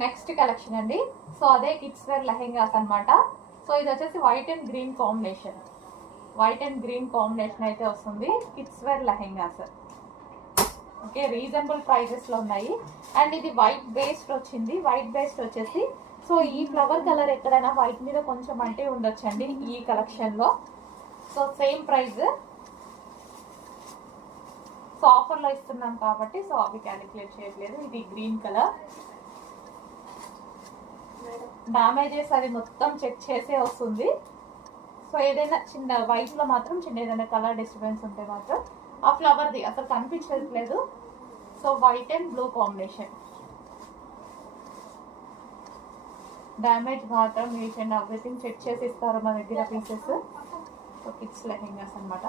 Next collection అండి. So అదే kids wear lehengas అనమాట. సో ఇది వచ్చేసి white and green combination. White and green combination అయితే వస్తుంది. Kids wear lehengas. Okay, reasonable ప్రైజెస్లో ఉన్నాయి. అండ్ ఇది వైట్ బేస్డ్ వచ్చింది. వైట్ బేస్డ్ వచ్చేసి సో ఈ ఫ్లవర్ కలర్ ఎక్కడైనా వైట్ మీద కొంచెం అంటే ఉండొచ్చండి ఈ కలెక్షన్లో. So same price. సో ఆఫర్లో ఇస్తున్నాం కాబట్టి సో అవి క్యాలిక్యులేట్ చేయట్లేదు. ఇది గ్రీన్ కలర్. డామేజెస్ అది మొత్తం చెక్ చేసే వస్తుంది. సో ఏదైనా చిన్న వైట్లో మాత్రం చిన్న ఏదైనా కలర్ డిస్టర్బెన్స్ ఉంటే మాత్రం ఆ ఫ్లవర్ది అసలు కనిపించట్లేదు. So white and blue combination. Damage మాత్రం ఈచ్ అండ్ ఎవ్రీథింగ్ చెక్ చేసి ఇస్తారు మా దగ్గర పీసెస్. సో కిడ్స్ లెహెంగాస్ అనమాట.